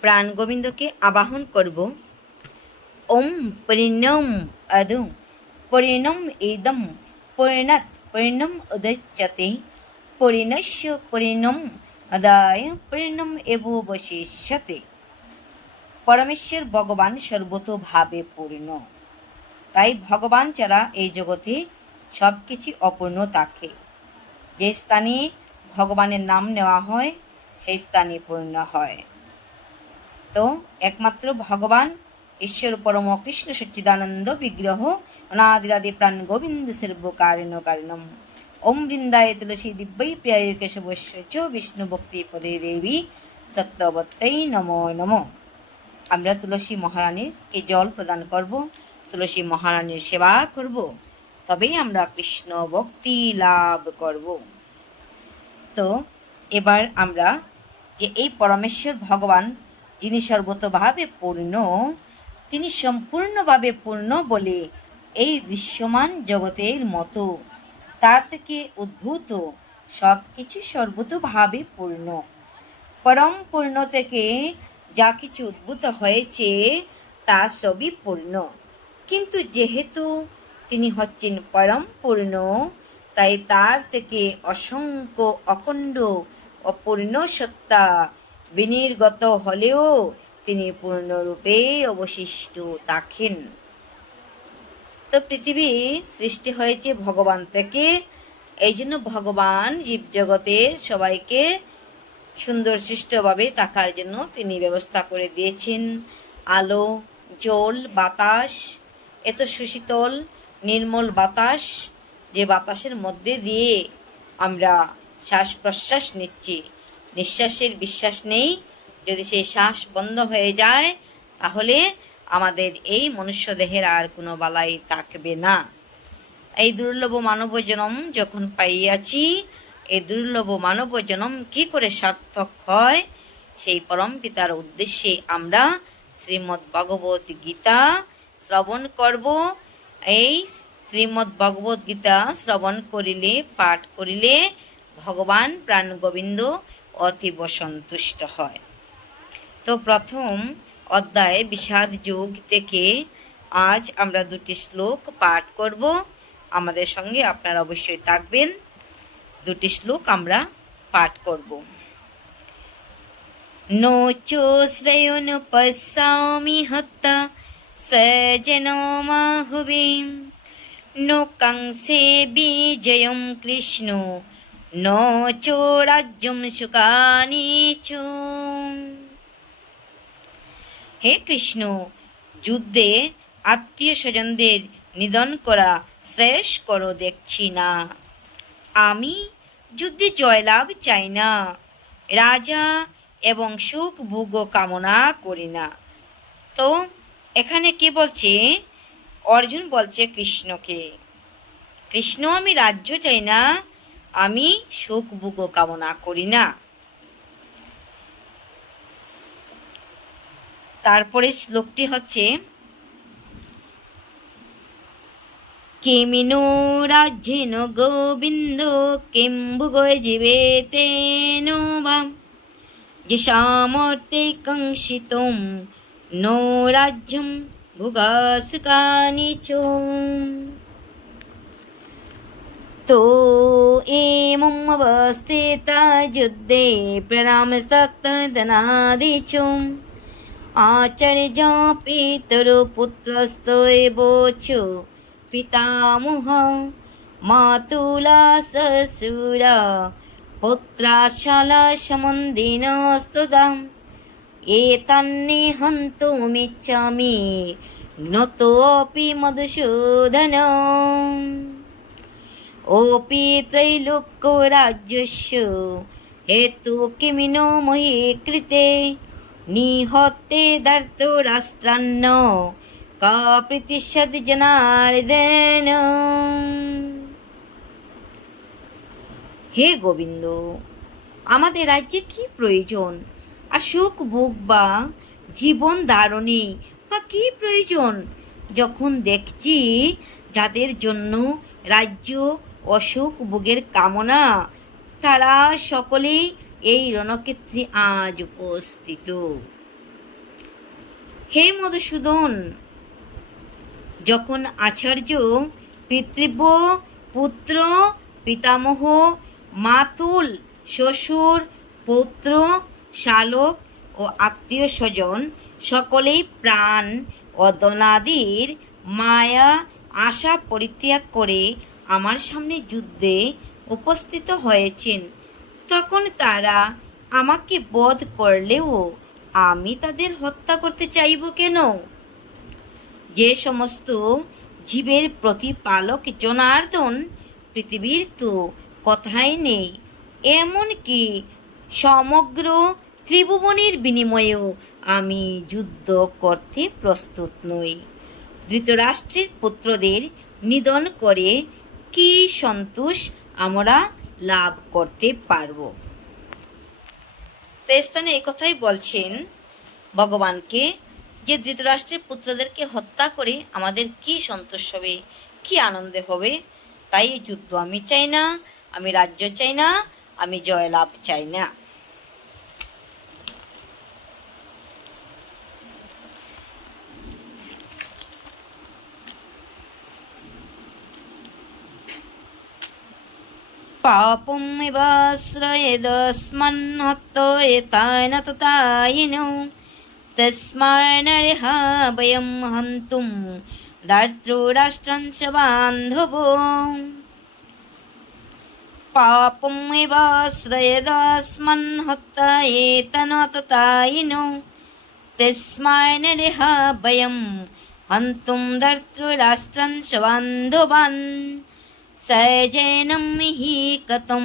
প্রাণ গোবিন্দকে আবাহন করব। ওম পরিণম আদৌ, পরিণম ইদম, পরিণত পরিণম উদচ্যতে পরিণস্য পরিণম আদায় পরিণম এবশিষ্যতে পরমেশ্বর ভগবান সর্বতোভাবে পূর্ণ। তাই ভগবান ছাড়া এই জগতে সব কিছু অপূর্ণ থাকে। যে স্থানে ভগবানের নাম নেওয়া হয়, সেই স্থানে পূর্ণ হয়। তো একমাত্র ভগবান, ঈশ্বর পরম কৃষ্ণ সচ্চিদানন্দ বিগ্রহ, অনাদিরাদি প্রাণ গোবিন্দ সর্ব কারণ কারণম। ওম বৃন্দায় তুলসী দিব্যৈ প্রিয় কেশবস্য চ বিষ্ণু ভক্তি পদে দেবী সত্যবত্তই নমো নমো। আমরা তুলসী মহারানীকে জল প্রদান করব, তুলসী মহারানীর সেবা করব, তবেই আমরা কৃষ্ণ ভক্তি লাভ করব। তো এবার আমরা যে এই পরমেশ্বর ভগবান যিনি সর্বতভাবে পূর্ণ, তিনি সম্পূর্ণভাবে পূর্ণ বলে এই দৃশ্যমান জগতের মতো। তার থেকে উদ্ভূত সব কিছু সর্বতভাবে পূর্ণ। পরম পূর্ণ থেকে যা কিছু উদ্ভূত হয়েছে, তা সবই পূর্ণ। কিন্তু যেহেতু তিনি হচ্ছেন পরম পূর্ণ, তাই তার থেকে অসংখ্য অখণ্ড অপূর্ণ সত্তা বিনির্গত হলেও তিনি পূর্ণরূপে অবশিষ্ট থাকেন। তো পৃথিবী সৃষ্টি হয়েছে ভগবান থেকে। এই জন্য ভগবান জীবজগতের সবাইকে সুন্দর সৃষ্টভাবে থাকার জন্য তিনি ব্যবস্থা করে দিয়েছেন। আলো, জল, বাতাস, এত সুশীতল নির্মল বাতাস যে বাতাসের মধ্যে দিয়ে আমরা শ্বাস প্রশ্বাস নিচ্ছি। নিঃশ্বাসের বিশ্বাস নেই। যদি সেই শ্বাস বন্ধ হয়ে যায়, তাহলে আমাদের এই মনুষ্য দেহের আর কোনো বালাই থাকবে না। এই দুর্লভ মানব জনম যখন পাইয়াছি, এই দুর্লভ মানব জনম কি করে সার্থক হয়? সেই পরম পিতার উদ্দেশ্যে আমরা শ্রীমদ্ ভগবত গীতা শ্রবণ করব। এই শ্রীমদ্ ভগবত গীতা শ্রবণ করিলে, পাঠ করিলে ভগবান প্রাণ গোবিন্দ অতীব সন্তুষ্ট হয়। তো প্রথম অধ্যায় বিষাদ যুগ থেকে আজ আমরা দুটি শ্লোক পাঠ করব। আমাদের সঙ্গে আপনারা অবশ্যই থাকবেন। দুটি শ্লোক আমরা পাঠ করব। নোচোশ্রয়োনুপশ্যামি হত্যা সজনমাহুবীম নো কংসে বিজয়ম কৃষ্ণ ন চোরাজ্যম হে কৃষ্ণ, যুদ্ধে আত্মীয় স্বজনদের নিধন করা শেষ করো দেখছি না। আমি যুদ্ধে জয়লাভ চাই না, রাজা এবং সুখ ভোগ কামনা করি না। তো এখানে কে বলছে? অর্জুন বলছে কৃষ্ণকে। কৃষ্ণ, আমি রাজ্য চাই না আমি ভোগ কামনা করি না। তারপরে শ্লোকটি হচ্ছে কিমিনো রাজ্যেন গোবিন্দ কিম্বুগয় জীবে তেন বা যে সামর্থ্যে কংসিতম নো রাজ্যম ভুগাসুকানি তো এমমবস্থিতা যুদ্ধে প্রণাম সক্ত দনাদিচুম আচার্য পিতরপুত্রস্তৈবোচ পিতামহ মাতুলা সসুরা পুত্রাশালা সমন্দিনস্তুদাম এতান্নিহন্তমিচ্ছামি জ্ঞতোऽপি অপি ত্রৈলোক্য রাজ্যস্য হেতু কিমিনো মহি কৃতে নিহতে ধর্ত রাষ্ট্রান্ন কৃতিষদ জনার্দেন হে গোবিন্দ, আমাদের রাজ্যে কি প্রয়োজন? আর সুখ ভোগ বা জীবন ধারণে বা কি প্রয়োজন? যখন দেখছি যাদের জন্য রাজ্য অসুখ, ভোগের কামনা, তারা সকলেই এই রণক্ষেত্রে আজ উপস্থিত। হে মধুসূদন, যখন আচার্য পিতৃব্য, পুত্র, পিতামহ, মাতুল, শ্বশুর, পৌত্র, শালক ও আত্মীয় স্বজন সকলেই প্রাণ ও দনাদির মায়া, আশা পরিত্যাগ করে আমার সামনে যুদ্ধে উপস্থিত হয়েছেন, তখন তারা আমাকে বধ করলেও আমি তাদের হত্যা করতে চাইব কেন? যে সমস্ত জীবের প্রতিপালক জনার্দন পৃথিবীর তো কথাই নেই, এমনকি সমগ্র ত্রিভুবনের বিনিময়েও আমি যুদ্ধ করতে প্রস্তুত নই। ধৃতরাষ্ট্রের পুত্রদের নিধন করে কি সন্তোষ আমরা লাভ করতে পারব? তো স্থানে এই কথাই বলছেন, ভগবানকে যে ধৃতরাষ্ট্রের পুত্রদেরকে হত্যা করে আমাদের কি সন্তোষ হবে, কি আনন্দে হবে, তাই যুদ্ধ আমি চাই না, আমি রাজ্য চাই না, আমি জয়লাভ চাই না। पापमिवाश्रयेदस्मन्हत्तो एतान ततायिनो तस्मान्नर्हा वयं हन्तुं दार्तृराष्ट्रं च बान्धवो पापमिवाश्रयेदस्मन्हत्ता एतन ततायिनो तस्मान्नर्हा वयं हन्तुं दार्तृराष्ट्रं च बान्धवान् सजनं हि कथं